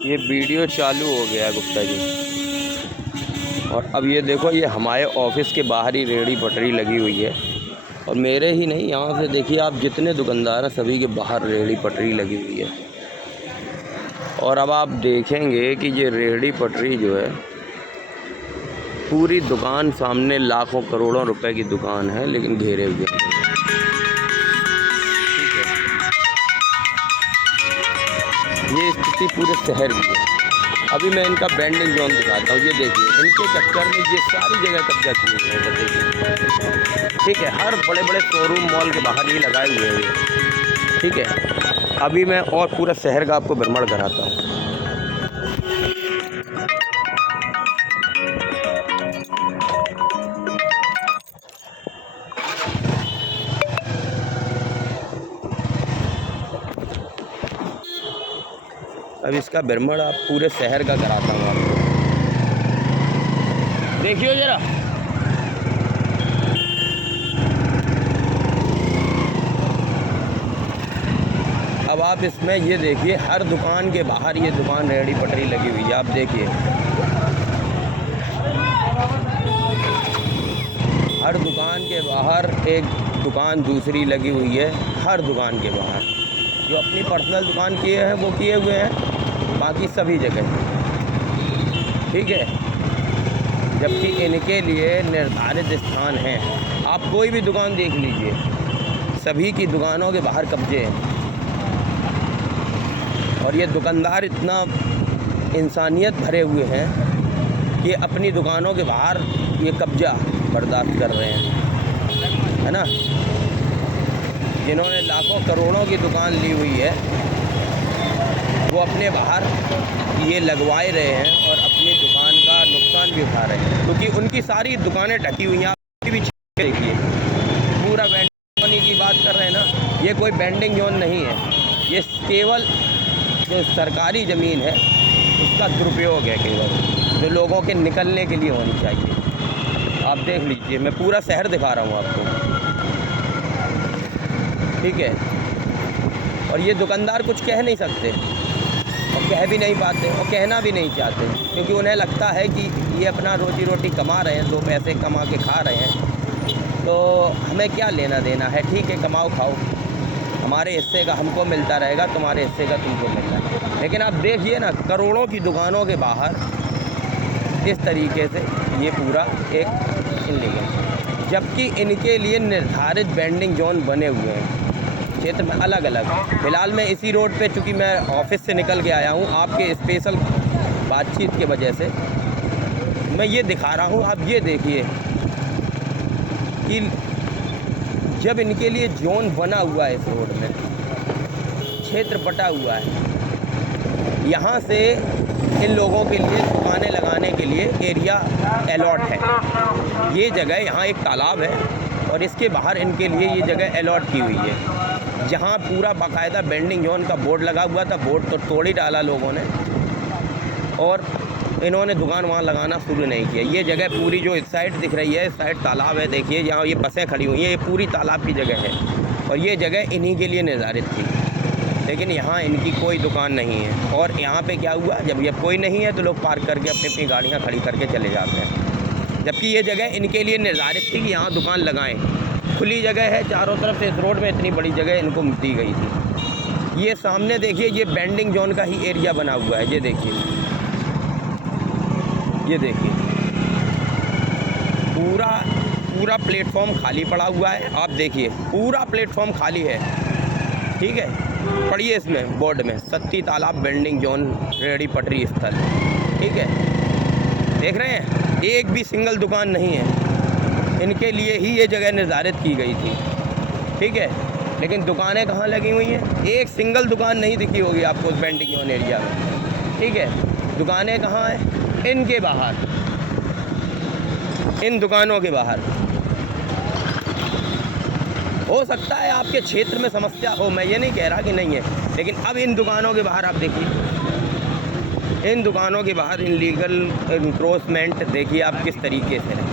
ये वीडियो चालू हो गया है गुप्ता जी। और अब ये देखो, ये हमारे ऑफिस के बाहर ही रेहड़ी पटरी लगी हुई है। और मेरे ही नहीं, यहाँ से देखिए आप, जितने दुकानदार हैं सभी के बाहर रेहड़ी पटरी लगी हुई है। और अब आप देखेंगे कि ये रेहड़ी पटरी जो है, पूरी दुकान सामने लाखों करोड़ों रुपए की दुकान है, लेकिन घेरे हुए हैं। ठीक है, ये स्थिति पूरे शहर की है। अभी मैं इनका बैंडिंग जोन दिखाता हूँ। ये देखिए, इनके चक्कर में ये सारी जगह कब्जा किए हुए हैं। देखिए, ठीक है, हर बड़े बड़े शोरूम मॉल के बाहर ये लगाए हुए हैं। ठीक है, अभी मैं और पूरा शहर का आपको भ्रमण कराता हूँ। अब इसका भ्रमण आप पूरे शहर का कराता हूँ आपको। देखिए जरा, अब आप इसमें ये देखिए, हर दुकान के बाहर ये दुकान रेहड़ी पटरी लगी हुई है। आप देखिए, हर दुकान के बाहर एक दुकान दूसरी लगी हुई है। हर दुकान के बाहर जो अपनी पर्सनल दुकान किए हैं वो किए हुए हैं, बाकी सभी जगह। ठीक है, जबकि इनके लिए निर्धारित स्थान हैं। आप कोई भी दुकान देख लीजिए, सभी की दुकानों के बाहर कब्जे हैं। और ये दुकानदार इतना इंसानियत भरे हुए हैं कि अपनी दुकानों के बाहर ये कब्जा बर्दाश्त कर रहे हैं, है ना। जिन्होंने लाखों करोड़ों की दुकान ली हुई है, वो अपने बाहर ये लगवाए रहे हैं और अपनी दुकान का नुकसान भी उठा रहे हैं, क्योंकि उनकी सारी दुकानें ढकी हुई हैं। आप भी देखिए, पूरा बैंडिंग जोन की बात कर रहे हैं ना, ये कोई बैंडिंग जोन नहीं है। ये केवल जो सरकारी ज़मीन है उसका दुरुपयोग है, केवल जो लोगों के निकलने के लिए होनी चाहिए। आप देख लीजिए, मैं पूरा शहर दिखा रहा हूँ आपको। ठीक है, और ये दुकानदार कुछ कह नहीं सकते और कह भी नहीं पाते और कहना भी नहीं चाहते, क्योंकि उन्हें लगता है कि ये अपना रोजी रोटी कमा रहे हैं, 2 पैसे कमा के खा रहे हैं, तो हमें क्या लेना देना है। ठीक है, कमाओ खाओ, हमारे हिस्से का हमको मिलता रहेगा, तुम्हारे हिस्से का तुमको मिलता है। लेकिन आप देखिए ना, करोड़ों की दुकानों के बाहर इस तरीके से ये पूरा एक इनलीगल, जबकि इनके लिए निर्धारित बैंडिंग जोन बने हुए हैं क्षेत्र में अलग अलग। फ़िलहाल मैं इसी रोड पे, चूँकि मैं ऑफिस से निकल के आया हूँ, आपके स्पेशल बातचीत की वजह से मैं ये दिखा रहा हूँ। आप ये देखिए कि जब इनके लिए जोन बना हुआ है, इस रोड में क्षेत्र बटा हुआ है, यहाँ से इन लोगों के लिए दुकानें लगाने के लिए एरिया अलॉट है। ये जगह, यहाँ एक तालाब है और इसके बाहर इनके लिए ये जगह अलॉट की हुई है, जहाँ पूरा बाकायदा बैंडिंग जोन का बोर्ड लगा हुआ था। बोर्ड तो तोड़ ही डाला लोगों ने, और इन्होंने दुकान वहाँ लगाना शुरू नहीं किया। ये जगह पूरी जो इस साइड दिख रही है, इस साइड तालाब है, देखिए यहाँ ये बसें खड़ी हुई हैं, ये पूरी तालाब की जगह है और ये जगह इन्हीं के लिए निर्धारित थी। लेकिन यहाँ इनकी कोई दुकान नहीं है। और यहाँ पे क्या हुआ, जब ये कोई नहीं है तो लोग पार्क करके अपनी अपनी गाड़ियाँ खड़ी करके चले जाते हैं, जबकि ये जगह इनके लिए निर्धारित थी कि यहाँ दुकान लगाएँ। खुली जगह है चारों तरफ से, इस रोड में इतनी बड़ी जगह इनको दी गई थी। ये सामने देखिए, ये बैंडिंग जोन का ही एरिया बना हुआ है। ये देखिए, ये देखिए, पूरा प्लेटफॉर्म खाली पड़ा हुआ है। आप देखिए, पूरा प्लेटफॉर्म खाली है। ठीक है, पढ़िए इसमें बोर्ड में, सत्ती तालाब बैंडिंग जोन रेहड़ी पटरी स्थल। ठीक है, देख रहे हैं, एक भी सिंगल दुकान नहीं है। इनके लिए ही ये जगह निर्धारित की गई थी। ठीक है, लेकिन दुकानें कहाँ लगी हुई हैं? एक सिंगल दुकान नहीं दिखी होगी आपको उस बैंडिंग जोन एरिया में। ठीक है, दुकानें कहाँ हैं? इनके बाहर, इन दुकानों के बाहर। हो सकता है आपके क्षेत्र में समस्या हो, मैं ये नहीं कह रहा कि नहीं है, लेकिन अब इन दुकानों के बाहर आप देखिए, इन दुकानों के बाहर इनलीगल इंक्रोचमेंट देखिए आप किस तरीके से है।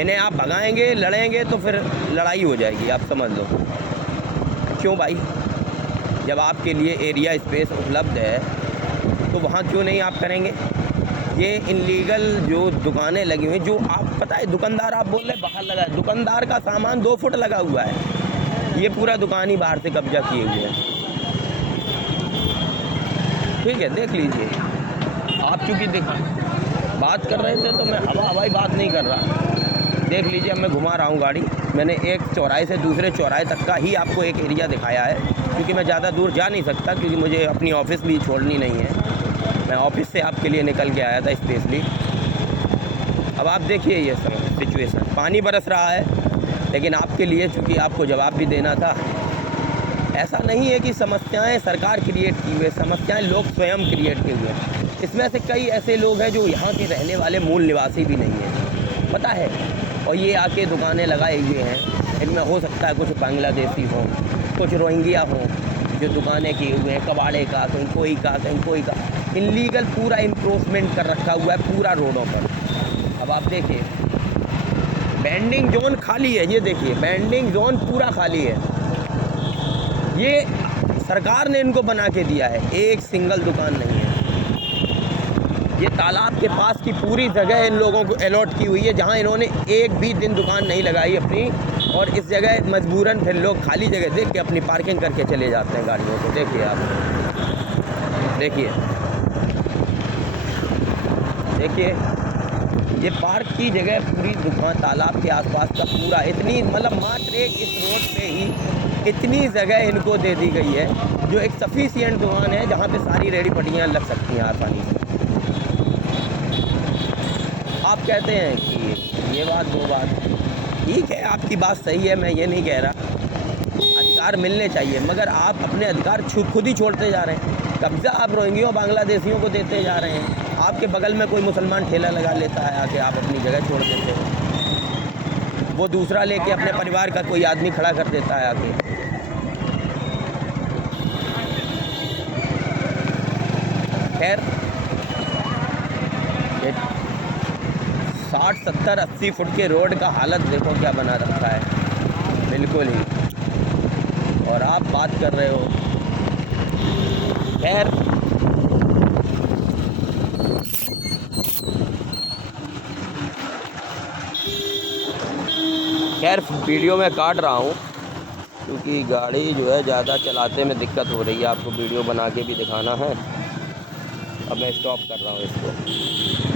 इन्हें आप भगाएंगे, लड़ेंगे तो फिर लड़ाई हो जाएगी, आप समझ लो। क्यों भाई, जब आपके लिए एरिया स्पेस उपलब्ध है तो वहाँ क्यों नहीं आप करेंगे? ये इनलीगल जो दुकानें लगी हुई, जो आप पता है दुकानदार आप बोल रहे हैं बाहर लगा है, दुकानदार का सामान 2 फुट लगा हुआ है, ये पूरा दुकान ही बाहर से कब्जा किए हुए है। ठीक है, देख लीजिए आप, चूँकि बात कर रहे थे तो मैं हवाई बात नहीं कर रहा। देख लीजिए, अब मैं घुमा रहा हूँ गाड़ी, मैंने एक चौराहे से दूसरे चौराहे तक का ही आपको एक एरिया दिखाया है, क्योंकि मैं ज़्यादा दूर जा नहीं सकता, क्योंकि मुझे अपनी ऑफ़िस भी छोड़नी नहीं है। मैं ऑफ़िस से आपके लिए निकल के आया था स्पेशली। अब आप देखिए ये सिचुएशन, पानी बरस रहा है, लेकिन आपके लिए चूँकि आपको जवाब भी देना था। ऐसा नहीं है कि समस्याएं सरकार क्रिएट की हुई है, समस्याएं लोग स्वयं क्रिएट किए हुए हैं। इसमें से कई ऐसे लोग हैं जो यहाँ के रहने वाले मूल निवासी भी नहीं हैं, पता है, और ये आके दुकानें लगाए हुए हैं। इनमें हो सकता है कुछ बांग्लादेशी हों, कुछ रोहिंग्या हों, जो दुकानें किए हुए हैं, कबाड़े का, कहीं कोई का, कहीं कोई का, इनलीगल पूरा इन्क्रोचमेंट कर रखा हुआ है पूरा रोडों पर। अब आप देखिए, बेंडिंग जोन खाली है, ये देखिए बेंडिंग जोन पूरा खाली है, ये सरकार ने इनको बना के दिया है, एक सिंगल दुकान नहीं है। ये तालाब के पास की पूरी जगह इन लोगों को अलॉट की हुई है, जहां इन्होंने एक भी दिन दुकान नहीं लगाई अपनी, और इस जगह मजबूरन फिर लोग खाली जगह देख के अपनी पार्किंग करके चले जाते हैं गाड़ियों को। देखिए आप, देखिए देखिए ये पार्क की जगह पूरी दुकान तालाब के आसपास का पूरा, इतनी मतलब मात्र एक इस रोड पे ही इतनी जगह इनको दे दी गई है, जो एक सफिशिएंट दुकान है जहाँ पे सारी रेडी पट्टियाँ लग सकती हैं आसानी से। आप कहते हैं कि ये बात वो बात, ठीक है आपकी बात सही है, मैं ये नहीं कह रहा, अधिकार मिलने चाहिए, मगर आप अपने अधिकार खुद ही छोड़ते जा रहे हैं। कब्जा आप रोहिंग्यों बांग्लादेशियों को देते जा रहे हैं। आपके बगल में कोई मुसलमान ठेला लगा लेता है आके, आप अपनी जगह छोड़ देते हैं, वो दूसरा लेके अपने परिवार का कोई आदमी खड़ा कर देता है आके। खैर 60, 70, 80 फुट के रोड का हालत देखो क्या बना रखा है, बिल्कुल ही, और आप बात कर रहे हो। खैर वीडियो में काट रहा हूँ, क्योंकि गाड़ी जो है ज़्यादा चलाते में दिक्कत हो रही है, आपको वीडियो बना के भी दिखाना है। अब मैं स्टॉप कर रहा हूँ इसको।